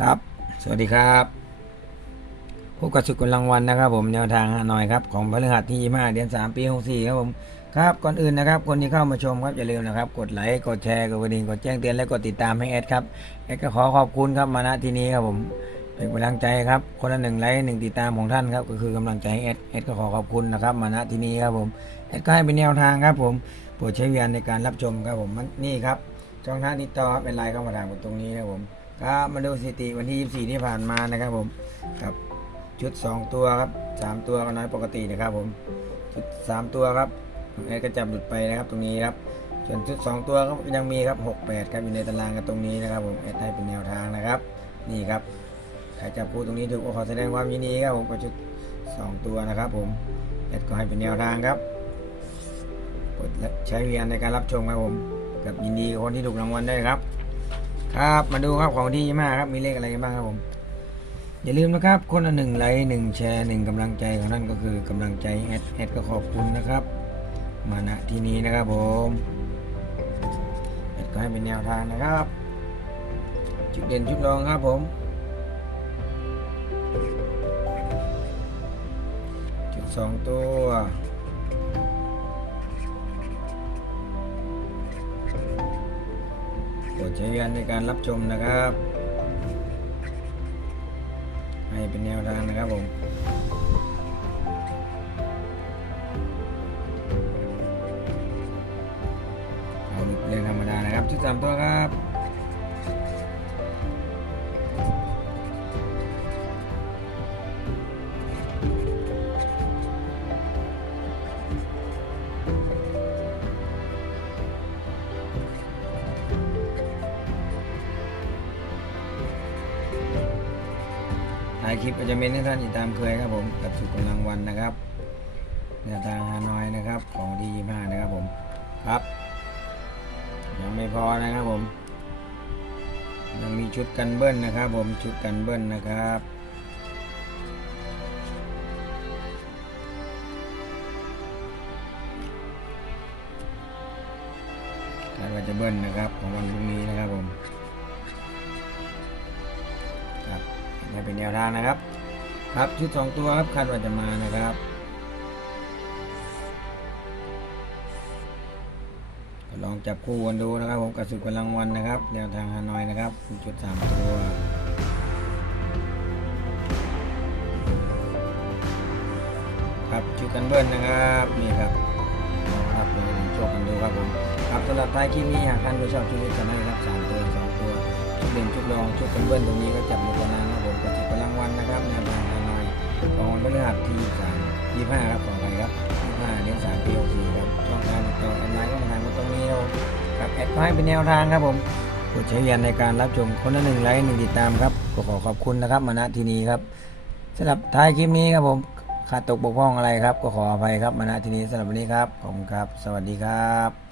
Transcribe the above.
ครับ สวัสดีครับพบกับสุกำลังวันนะครับ ผมแนวทางฮานอยครับของพฤหัสที่25เดือน3 ปี 64 ครับผมครับก่อนอื่นนะครับ คนที่เข้ามาชมครับอย่าลืมนะครับกดไลค์กดแชร์กดกระดิ่งกดแจ้งเตือนและกดติดตามให้แอดครับแอดก็ขอขอบคุณครับมาณที่นี้ครับผมเป็นกำลังใจครับคนละหนึ่งไลค์หนึ่งติดตามของท่านครับก็คือกำลังใจให้แอดแอดก็ขอขอบคุณนะครับมาณที่นี้ครับผมแอดก็ให้เป็นแนวทางครับ ผมโปรดใช้วิญญาณในการรับชมครับผมนี่ครับช่องทางติดต่อเป็นไลน์เข้ามาทางตรงนี้นะครับผม ครับมาดูสถิติวันที่ 24 ที่ผ่านมานะครับผมกับชุด 2 ตัวครับ 3 ตัวก็น้อยปกตินะครับผมชุด 3 ตัวครับแอดก็จับหลุดไปนะครับตรงนี้ครับส่วนชุด 2 ตัวก็ยังมีครับ 68 ครับอยู่ในตารางกันตรงนี้นะครับผมแอดให้เป็นแนวทางนะครับ นี่ครับใครจับคู่ตรงนี้ถูกก็ขอแสดงความยินดีครับผมกับชุด 2 ตัวนะครับ ผมแอดก็ให้เป็นแนวทางครับกดและใช้วิญญาณในการรับชมครับผมกับยินดีคนที่ถูกรางวัลได้ครับ ครับมาดูครับของที่ยี่มาครับมีเลขอะไรกันบ้างครับผม อย่าลืมนะครับ คนละหนึ่งไลค์หนึ่งแชร์หนึ่งกำลังใจของท่านก็คือกำลังใจแอดแอดก็ขอบคุณนะครับ มาณที่นี้นะครับผมแอดก็ให้เป็นแนวทางนะครับ จุดเด่นจุดรองครับผม จุดสองตัว ใช้วิญญาณในการรับชมนะครับ ให้เป็นแนวทางนะครับผมเอาเรื่องธรรมดานะครับชุดสามตัวครับ ถ่ายคลิปก็จะเป็นให้ท่านติดตามเคยครับผมกับสุดกำลังวันนะครับแนวทางฮานอยนะครับ ของที่ยี่ห้านะครับผมครับ ยังไม่พอนะครับผม ยังมีชุดกันเบิ้ลนะครับ ผมชุดกันเบิ้ลนะครับคาดว่าจะเบิ้ลนะครับ ของวันพรุ่งนี้นะครับผม นี่เป็นแนวทางนะครับ ครับชุดสองตัวครับคาดว่าจะมานะครับลองจับคู่กันดูนะครับ ผมกระสุนกำลังวันนะครับแนวทางฮานอยนะครับชุดสามตัวครับชุดกันเบิ้ลนะครับนี่ครับเอาครับเดี๋ยวลองโชคกันดูครับผมครับสำหรับท้ายคลิปนี้หากท่านผู้ชอบชุดนี้จะได้ เด่นชุดรองชุดกันเบิ้ลตรงนี้ก็จับอยู่ประมาณนะผมกับจุดกำลังวันนะครับแนวทางฮานอยของวันพฤหัสที่สามยี่ห้าครับของใครครับยี่ห้าเดือนสามปีหกสี่ครับช่องทางติดต่อแอนไลน์ก็มาทางตรงนี้ครับผมครับแอดก็ให้เป็นแนวทางครับผมกดใช้วิญญาณในการรับชมคนละหนึ่งไลค์หนึ่งติดตามครับก็ขอขอบคุณนะครับมาณที่นี้ครับสำหรับท้ายคลิปนี้ครับผมขาดตกบกพร่องอะไรครับ ก็ขออภัยครับมาณที่นี้สำหรับวันนี้ครับขอบคุณครับ สวัสดีครับ